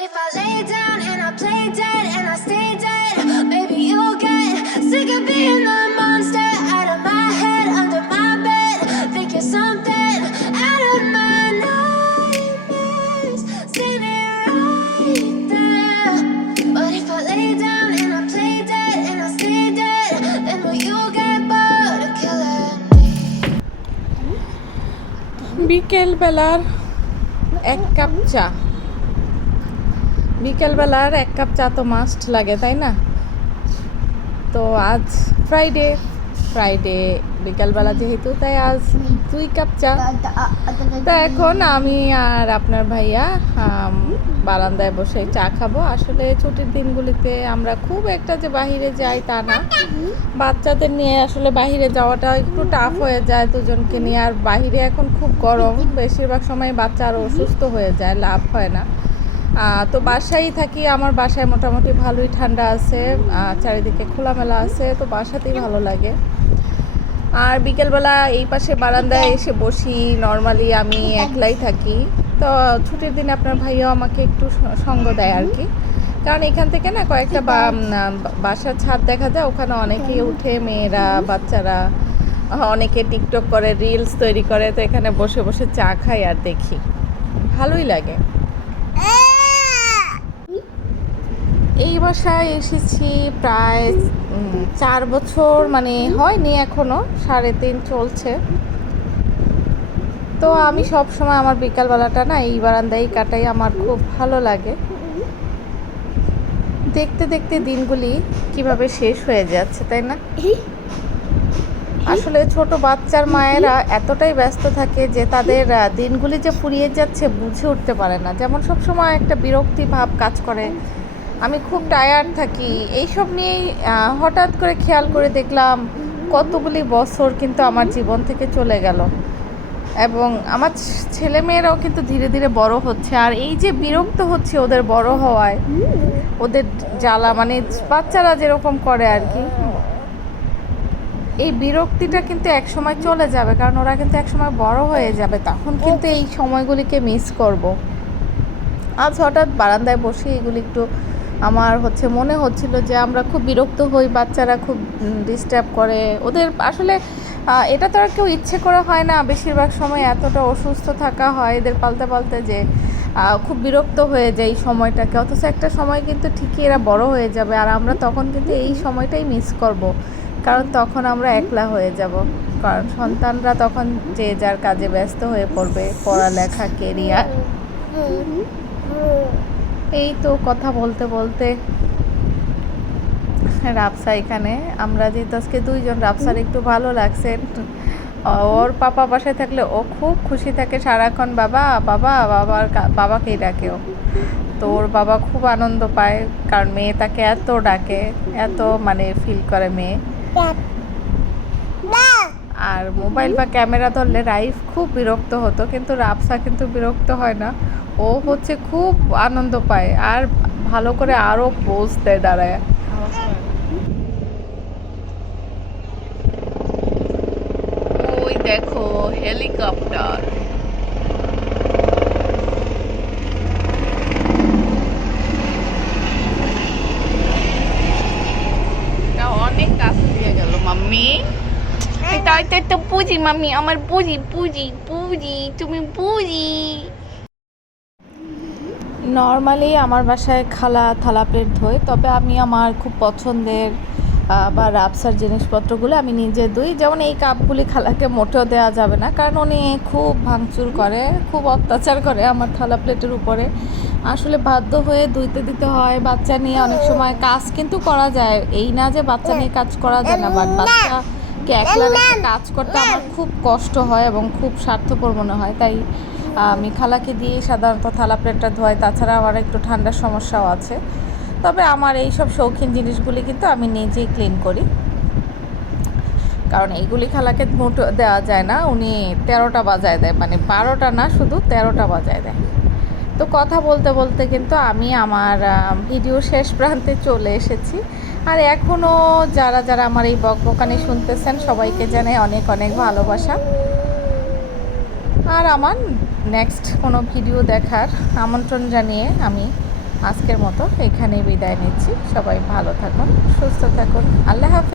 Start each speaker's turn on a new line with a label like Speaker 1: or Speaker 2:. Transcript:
Speaker 1: if I lay down and I play dead and I stay dead, maybe you'll get sick of being the monster out of my head, under my bed. Think you're something out of my nightmares, standing right there. But if I lay down and I play dead and I stay dead, then will you get bored of killing me?
Speaker 2: বিকেল বেলার এক cup চা বিকেল বেলার এক cup চা তো must লাগে, তাই না? তো আজ ফ্রাইডে ফ্রাইডে বিকালবেলা যেহেতু, তাই আজ দুই কাপ চা। তো এখন আমি আর আপনার ভাইয়া বারান্দায় বসে চা খাব। আসলে ছুটির দিনগুলিতে আমরা খুব একটা যে বাহিরে যাই তা না। বাচ্চাদের নিয়ে আসলে বাহিরে যাওয়াটা একটু টাফ হয়ে যায় দুজনকে নিয়ে। আর বাহিরে এখন খুব গরম, বেশিরভাগ সময় বাচ্চা আরও অসুস্থ হয়ে যায়, লাভ হয় না। তো বাসায় থাকি, আমার বাসায় মোটামুটি ভালোই ঠান্ডা আছে চারিদিকে খোলামেলা আছে, তো বাসাতেই ভালো লাগে। আর বিকেলবেলা এই পাশে বারান্দায় এসে বসি, নর্মালি আমি একলাই থাকি। তো ছুটির দিনে আপনার ভাইও আমাকে একটু সঙ্গ দেয় আর কি। কারণ এখান থেকে না কয়েকটা বাসার ছাদ দেখা যায়, ওখানে অনেকেই উঠে মেয়েরা, বাচ্চারা, অনেকে টিকটক করে, রিলস তৈরি করে, তো এখানে বসে বসে চা খাই আর দেখি। ভালোই লাগে। এই বাসায় এসেছি প্রায় চার বছর মানে হয়নি এখনও সাড়ে তিন চলছে। তো আমি সব সময় আমার বিকালবেলাটা না এই বারান্দায় কাটাই আমার খুব ভালো লাগে। দেখতে দেখতে দিনগুলি কীভাবে শেষ হয়ে যাচ্ছে তাই না? আসলে ছোট বাচ্চার মায়েরা এতটাই ব্যস্ত থাকে যে তাদের দিনগুলি যে ফুরিয়ে যাচ্ছে বুঝে উঠতে পারে না। যেমন সব সময় একটা বিরক্তি ভাব কাজ করে। আমি খুব টায়ার্ড থাকি। এইসব আহ, হঠাৎ করে খেয়াল করে দেখলাম কতগুলি বছর কিন্তু আমার জীবন থেকে চলে গেল। এবং আমার ছেলে মেয়েরাও কিন্তু ধীরে ধীরে বড় হচ্ছে। আর এই যে বিরক্ত হচ্ছে ওদের বড় হওয়ায় ওদের জ্বালা মানে বাচ্চারা যেরকম করে আর কি এই বিরক্তিটা কিন্তু এক সময় চলে যাবে কারণ ওরা কিন্তু এক সময় বড় হয়ে যাবে তখন কিন্তু এই সময়গুলিকে মিস করব। আজ হঠাৎ বারান্দায় বসে এগুলি একটু আমার হচ্ছে মনে হচ্ছিল যে আমরা খুব বিরক্ত হই, বাচ্চারা খুব ডিস্টার্ব করে। ওদের আসলে এটা তো আর কেউ ইচ্ছে করে হয় না। বেশিরভাগ সময় এতটা অসুস্থ থাকা হয়, এদের পালতে পালতে যে খুব বিরক্ত হয়ে যায় এই সময়টাকে। অথচ একটা সময় কিন্তু ঠিকই এরা বড় হয়ে যাবে। আর আমরা তখন কিন্তু এই সময়টাই মিস করব। কারণ তখন আমরা একলা হয়ে যাব। কারণ সন্তানরা তখন যে যার কাজে ব্যস্ত হয়ে পড়বে, পড়ালেখা কেরিয়ার এই তো কথা বলতে বলতে রাবসা এখানে। আমরা যেহেতু আজকে দুইজন, রাবসার একটু ভালো লাগছে। ওর পাপা বাসায় থাকলে ও খুব খুশি থাকে সারাক্ষণ, বাবা বাবা, বাবার বাবাকেই ডাকে ও? তো ওর বাবা খুব আনন্দ পায়, কারণ মেয়ে তাকে এত ডাকে, এত মানে ফিল করে মেয়ে। আর মোবাইল বা ক্যামেরা ধরলে রাইফ খুব বিরক্ত হতো, কিন্তু রাবসা কিন্তু বিরক্ত হয় না। ও হচ্ছে খুব আনন্দ পায় আর ভালো করে আরও পোজ দেয় দাঁড়ায়। ওই দেখো হেলিকপ্টার। অনেক কাছে দিয়ে গেল মাম্মি। এটা এটা তো পুজি মাম্মি আমার পুজি পুজি পুজি তুমি পুজি নর্মালি আমার বাসায় খালা থালা প্লেট ধোয়, তবে আমি আমার খুব পছন্দের বা রাবসার জিনিসপত্রগুলো আমি নিজে ধুই। যেমন এই কাপগুলি খালাকে মোটেও দেওয়া যাবে না, কারণ উনি খুব ভাঙচুর করে, খুব অত্যাচার করে আমার থালা প্লেটের উপরে। আসলে বাধ্য হয়ে ধুইতে দিতে হয়, বাচ্চা নিয়ে অনেক সময় কাজ কিন্তু করা যায়। এই না যে বাচ্চা নিয়ে কাজ করা যায় না, বাট বাচ্চাকে একলা কাজ করতে আমার খুব কষ্ট হয় এবং খুব স্বার্থপর মনে হয়। তাই আমি খালাকে দিয়ে সাধারণত থালা প্লেটটা ধোয়াই, তাছাড়া আমার একটু ঠান্ডার সমস্যাও আছে। তবে আমার এই সব শৌখিন জিনিসগুলি কিন্তু আমি নিজেই ক্লিন করি। কারণ এইগুলি খালাকে মোটো দেওয়া যায় না, উনি তেরোটা বাজায় দেয়। মানে বারোটা না, শুধু তেরোটা বাজায় দেয়। তো কথা বলতে বলতে কিন্তু আমি আমার ভিডিও শেষ প্রান্তে চলে এসেছি। আর এখনও যারা যারা আমার এই বকবকানি শুনতেছেন, সবাইকে জানাই অনেক অনেক ভালোবাসা। আর আমার নেক্সট কোনো ভিডিও দেখার আমন্ত্রণ জানিয়ে আমি আজকের মতো এখানেই বিদায় নিচ্ছি। সবাই ভালো থাকুন, সুস্থ থাকুন। আল্লাহ হাফিজ।